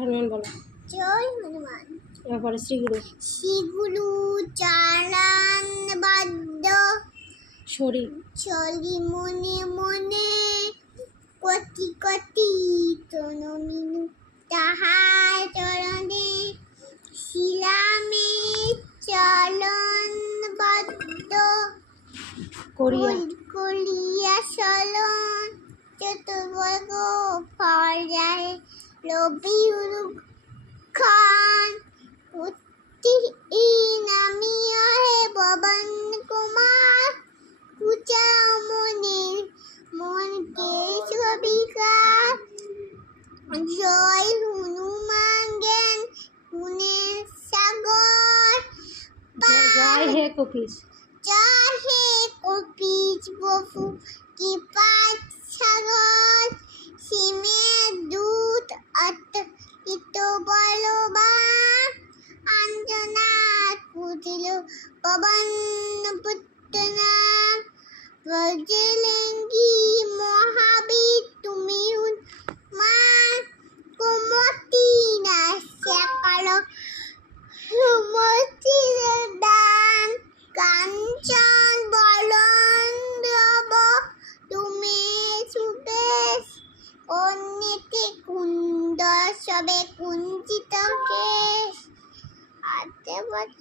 হনুমান বলো। জয় হনুমান। এরপরে শ্রীগুরু। শিগুরু চালান বাদ্য। শরীর চলি মনে মনে কটি কটি তনমিনু তাহার চরণে। শিলামে চলন বদ্ধ করিয়া। কলিয়া চলন। চতুর্বর্গ পর্যায় রবি খান উত্তি নামিয়া হে পবন কুমার কুচা মনের মনকে ছবিকার জয় হনুমান জ্ঞান গুণের সাগর জয়- জয় হে কপিস চাহে কপিজ বফু কি পাঁচ সাগর সিমের দুধ অত ইত বলবান অঞ্জনা পুজিল পবন পুত্তনা বজলেঙ্গি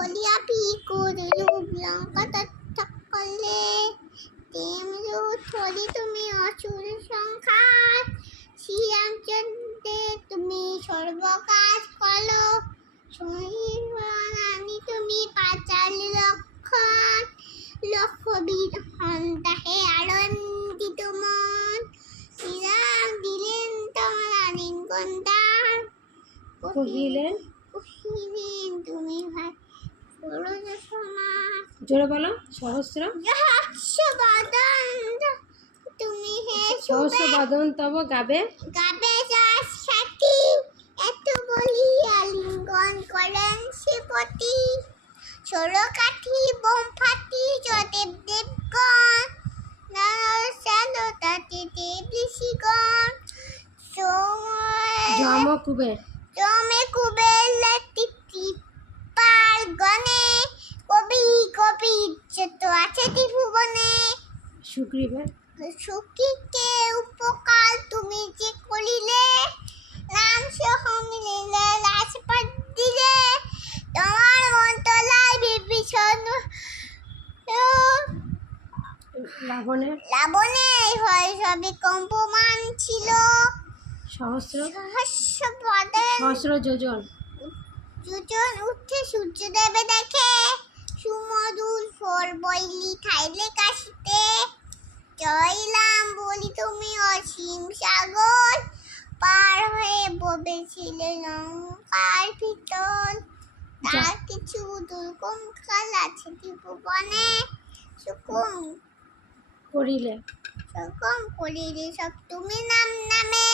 থলিয়া পি করে রূপ লঙ্কা তথ্য করলে তেম রূপ থলি তুমি অসুর সংখ্যার। শ্রীরামচন্দ্রে তুমি সর্বকাজ করো। আমি তুমি পাঁচাল লক্ষণ। লক্ষ্যবীর হন্তা হে আনন্দিত মন। শ্রীরাম দিলেন তোমার আলিঙ্গনদান কহিলেন কহিলেন তুমি ভাই জোরে বলো সহস্র। তুমি হে সহস্র বদন তব গাবে। গাবে যার সাথী এত বলি আলিঙ্গন করেন শিবতী ষোলো কাঠি বোম ফাটি যদেব দেবগণ নারসাল তাতে দেব ঋষিগণ যম কুবের তিথি গনে কবি কবি যত আছে ত্রিভুবনে। সুগ্রীবের? সুখীকে উপকার তুমি যে করিলে নাম সহ মিলিলে রাজপাত দিলে। তোমার মন্তলায় বিভীষণ রাবণের লাবণে হয় সবে কম্পমান ছিল। সহস্র? সহস্র পদের সহস্র যোজন। দুজন উঠে সূর্যদেবে দেখে। সুমধুর ফল বইলি খাইলে কাশিতে। জয়লাম বলি তুমি অসীম সাগর পার হয়ে ববেছিলে লঙ্কার ভিতর তার কিছু দুর্গম কাল আছে ত্রিভুবনে সুকুম করিলে। সুকুম করিলে সব তুমি নাম নামে।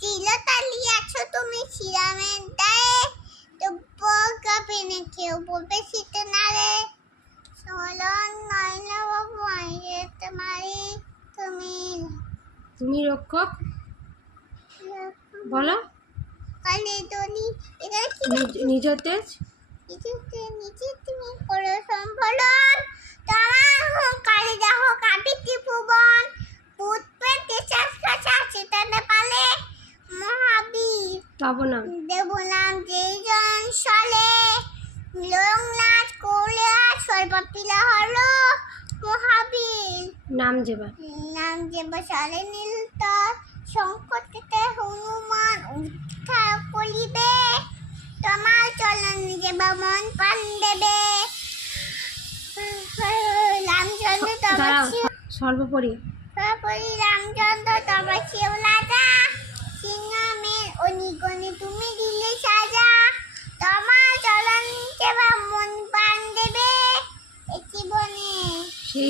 চিলতালি আছো তুমি শ্রীরামের দায়ে। তব্য কাপেনে কেউ বলবে শীতে নারে চলন নইলে বাবু আইয়ে তোমারি তুমি তুমি রক্ষক? বলো। কালে দলি এটা কি নিজ- নিজ তেজ কিছুতে নিচে তুমি করো সম্ভলন তোমার কালে যাহ কাপি ত্রিভুবন ভূত পেতে চাষকা চাষে তানে পালে মহাবীর তব নাম দেবনাম যেজন সলে লং নাচ করলে সর্বপিলা হলো মহাবীর। নাম যেবা নাম যে বসালে নীল তর সংকটে হনুমান উদ্ধার করিবে তোমার চলন দেব মন পান দেবে। রামচন্দ্র তপস্বী সর্বোপরি। তারপরে রামচন্দ্র তপস্বী রাজা সিংহামের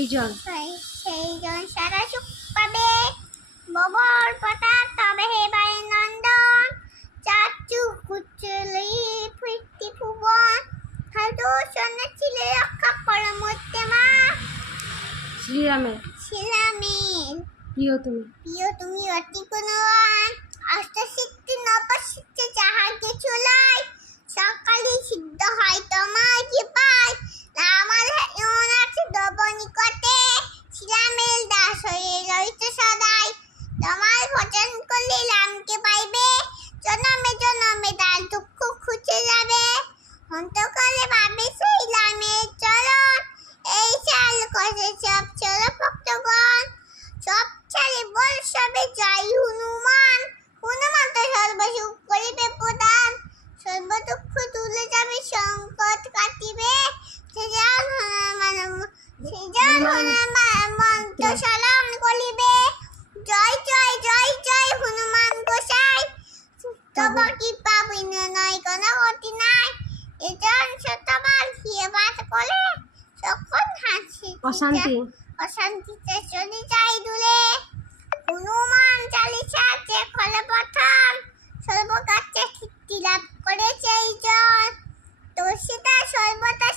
সেই জন সেই সেই সারা সুখ পাবে। ববর পাতা তবে হে বাই নন্দন। চাচু কুচলি ফিরতি ভুবন। হাদু সন্না ছিলে রক্ষা করো মধ্যে মা শ্রীরামের। ছিলামের প্রিয় তুমি। প্রিয় তুমি অতি গুণবান। অষ্টসিদ্ধি রইত সদাই। তোমার ভজন করলে রামকে পাইবে। জনমে জনমে তার দুঃখ খুঁজে যাবে। অন্তকালে ভাবে সেই রামের চরণ। এই চাল কষে সব চল ভক্তগণ। সব চালে বল সবে জয় হনুমান। হনুমান তো সর্বসুখ করিবে প্রদান। সর্ব দুঃখ তুলে যাবে সংকট কাটিবে। সেজন হনুমান সেজন হনুমান। অশান্তি। অশান্তিতে চলে যাই দূরে হনুমান চালিসা যে ফলে প্রথম সর্বকাছে কীর্তি লাভ করেছে এই জন তোষিতা সর্বদা